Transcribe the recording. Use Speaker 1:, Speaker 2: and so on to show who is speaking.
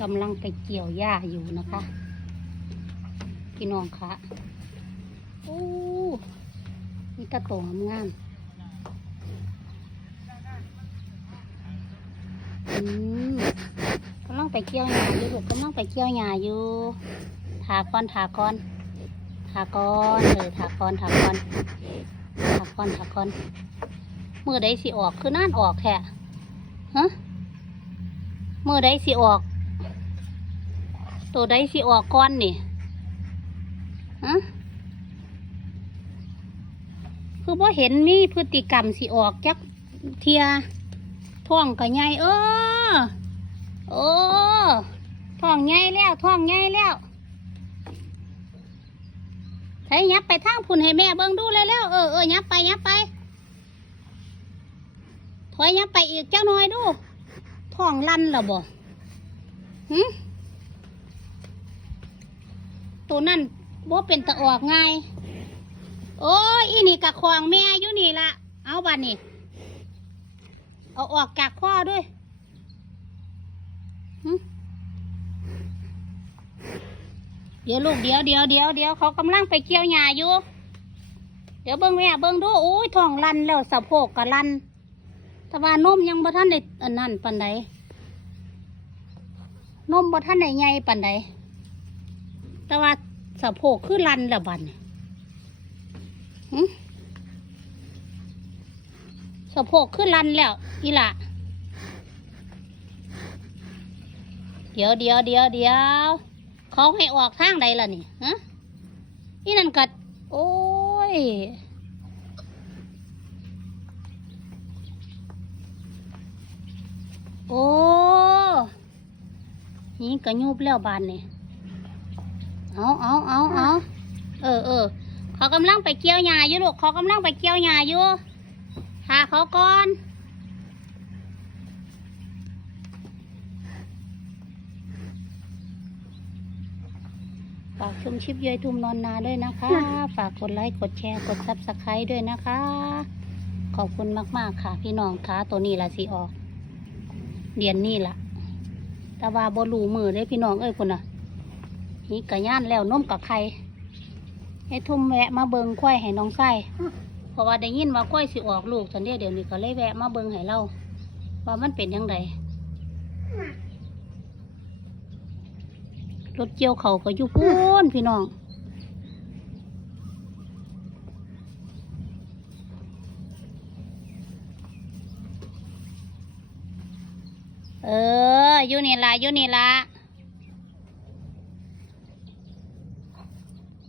Speaker 1: กำลังไปเกี่ยวหญ้าอยู่นะคะ พี่น้องคะโอ้มีตะโตงามอืมกำลังไปเกี่ยวหญ้าอยู่ลูกกำลังไปเกี่ยวหญ้าอยู่ถาก้อนถาก้อนถาก้อนเออถาก้อนถาก้อนถาก้อนถาก้อนมือใดสิออกคือน่านออกแท้ฮะมือใดสิออก ตัวใดสิออกก้อนนี่ฮะคือบ่เห็นมีพฤติกรรมสิออกจักเทียท้องก็ใหญ่เออโอ้ท้องใหญ่แล้วท้องใหญ่แล้วใช้ยับไปทางพุ่นให้แม่เบิ่งดูเลยแล้วเออเออยับไปยับไปถอยยับไปอีกเจ้าหน่อยดูท้องลั่นเหรอบ่หึ ตัวนั่นว่เป็นตะออกง่ายโอ้ยอีนี่กะควางแม่อยู่นี่ละเอาบัดนี่เอาออกจากข้อด้วยเดี๋ยวลูกเดี๋ยวเดี๋ยวเดี๋ยวเดี๋ยวเขากำลังไปเกี่ยวหญ้าอยู่ เดี๋ยวเบิ้งแม่เบิ้งดูโอ้ยท้องลันแล้วสะโพกกะลันแต่ว่านมยังบ่ท่านได้อันนั้นปันใดนมบ่ท่านได้ใหญ่ปันใดแต่ว่า สะโพกคือลันละบันสะโพกคือลันแล้ว อีละเดี๋ยวเดี๋ยวเดี๋ยวเดี๋ยวเขาให้ออกทางใดล่ะนี่ฮะนี่นั่นกัด โอ้ยโอ้นี่กระยุบแล้วบานเนี่ย เอาเอาเอาเอาเออเออเขากำลังไปเกี่ยวหญ้าอยู่ลูกเขากำลังไปเกี่ยวหญ้าอยู่หาเขาก่อนฝากชมชิปยายทุ่มนอนนาด้วยนะคะ ฝากกดไลค์ กดแชร์ กดซับสไครต์ด้วยนะคะ ขอบคุณมาก ๆ ค่ะ พี่น้องคะตัวนี้ละสิออก เดียนนี่ละแต่ว่าบรูมือเลยพี่น้องเอ้ยคุณน่ะ นี่กะย่านแล้วนมกับไข่ให้ทุ่มแวะมาเบิงควายให้น้องไส้เพราะว่าได้ยินว่าควายสิออกลูกสันเดียเดี๋ยวนี้ก็เลยแวะมาเบิงให้เราว่ามันเป็นยังไงรถเกี่ยวเขาก็อยู่พูนพี่น้องเอออยู่นี่ละอยู่นี่ละ